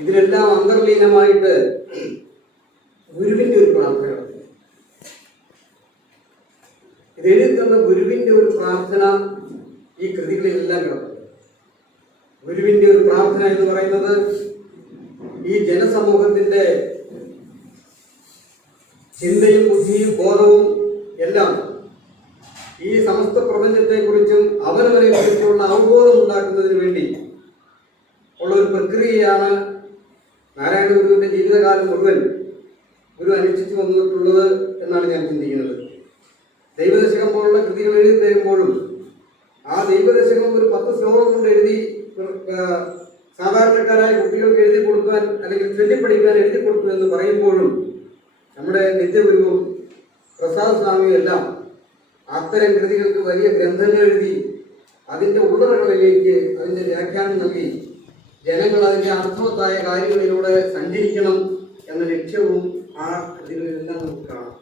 ഇതിലെല്ലാം അന്തർലീനമായിട്ട് ഗുരുവിന്റെ ഒരു പ്രാർത്ഥന. ഇതെഴുതുന്ന ഗുരുവിന്റെ ഒരു പ്രാർത്ഥന ഈ കൃതികളിലെല്ലാം കിടക്കുന്നു. ഗുരുവിന്റെ ഒരു പ്രാർത്ഥന എന്ന് പറയുന്നത് ഈ ജനസമൂഹത്തിന്റെ ചിന്തയും ബുദ്ധിയും ബോധവും എല്ലാം ഈ സമസ്ത പ്രപഞ്ചത്തെക്കുറിച്ചും അവനവനെ കുറിച്ചുള്ള അവബോധം ഉണ്ടാക്കുന്നതിന് വേണ്ടി ഉള്ള ഒരു പ്രക്രിയയാണ് നാരായണ ഗുരുവിന്റെ ജീവിതകാലം മുഴുവൻ ഗുരു അനുഷ്ഠിച്ചു വന്നിട്ടുള്ളത് എന്നാണ് ഞാൻ ചിന്തിക്കുന്നത്. ദൈവദശകം പോലുള്ള കൃതികൾ എഴുതി തരുമ്പോഴും ആ ദൈവദശകം ഒരു 10 ശ്ലോകം കൊണ്ട് എഴുതി സാധാരണക്കാരായ കുട്ടികൾക്ക് എഴുതി കൊടുക്കാൻ അല്ലെങ്കിൽ ചൊല്ലിപ്പഠിക്കാൻ എഴുതി കൊടുത്തു എന്ന് പറയുമ്പോഴും നമ്മുടെ നിത്യഗുരുവും പ്രസാദ് സ്വാമിയും എല്ലാം അത്തരം കൃതികൾക്ക് വലിയ ഗ്രന്ഥങ്ങൾ എഴുതി അതിൻ്റെ ഉള്ളറകളിലേക്ക് അതിൻ്റെ വ്യാഖ്യാനം നൽകി ജനങ്ങൾ അതിൻ്റെ അർത്ഥവത്തായ കാര്യങ്ങളിലൂടെ സഞ്ചരിക്കണം എന്ന ലക്ഷ്യവും ആ കൃതികളിലെല്ലാം നമുക്ക് കാണാം.